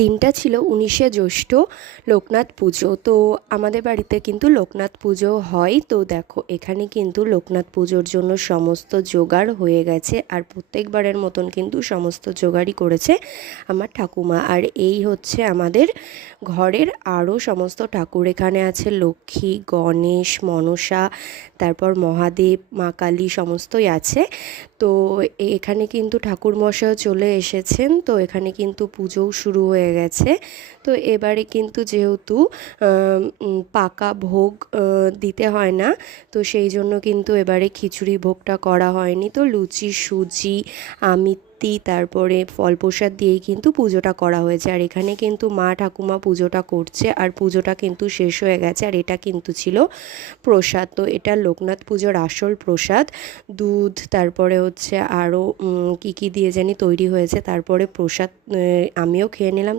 দিনটা ছিল 19শে জ্যৈষ্ঠ, লোকনাথ পুজো। তো আমাদের বাড়িতে কিন্তু লোকনাথ পুজো হয়। তো দেখো এখানে কিন্তু লোকনাথ পুজোর জন্য সমস্ত জোগাড় হয়ে গেছে, আর প্রত্যেকবারের মতন কিন্তু সমস্ত জোগাড়ই করেছে আমার ঠাকুমা। আর এই হচ্ছে আমাদের ঘরের আরও সমস্ত ঠাকুর। এখানে আছে লক্ষ্মী, গণেশ, মনসা, তারপর মহাদেব, মা কালী সমস্তই আছে। তো এখানে কিন্তু ঠাকুরমশাইও চলে এসেছেন। তো এখানে কিন্তু পুজোও শুরু হয়ে গেছে। তো এবারে কিন্তু যেহেতু পাকা ভোগ দিতে হয় না, তো সেই জন্য কিন্তু এবারে খিচুড়ি ভোগটা করা হয়নি। তো লুচি, সুজি, আমিত্তি, তারপরে ফল প্রসাদ দিয়েই কিন্তু পুজোটা করা হয়েছে। আর এখানে কিন্তু মা ঠাকুমা পুজোটা করছে, আর পুজোটা কিন্তু শেষ হয়ে গেছে। আর এটা কিন্তু ছিল প্রসাদ। তো এটা লোকনাথ পুজোর আসল প্রসাদ। দুধ, তারপরে হচ্ছে আরও কী কী দিয়ে জানি তৈরি হয়েছে। তারপরে প্রসাদ আমিও খেয়ে নিলাম।